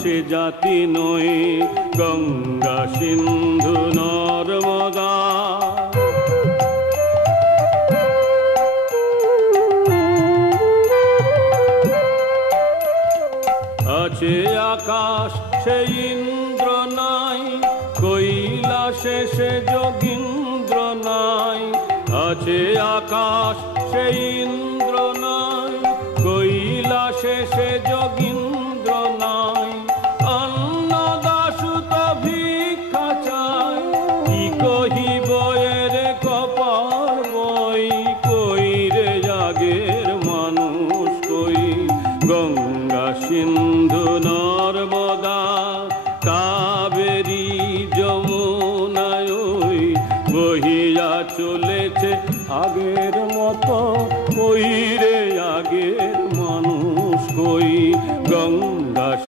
সে জাতি নই গঙ্গা সিন্ধু নর্মদা। আছে আকাশ সে ইন্দ্র নাই, কৈলাসে সে যোগীন্দ্র নাই। আছে আকাশ সে ইন্দ্র নাই, কৈলাসে সে যোগীন্দ্র নাই। অন্নদাসুত ভিক্ষা চায়, কি কহিব এর কপাল বই। কই রে আগের মানুষ কই, গঙ্গা সিন্ধু নর্মদা কাবেরী যমুনায় বহিয়া চলেছে আগের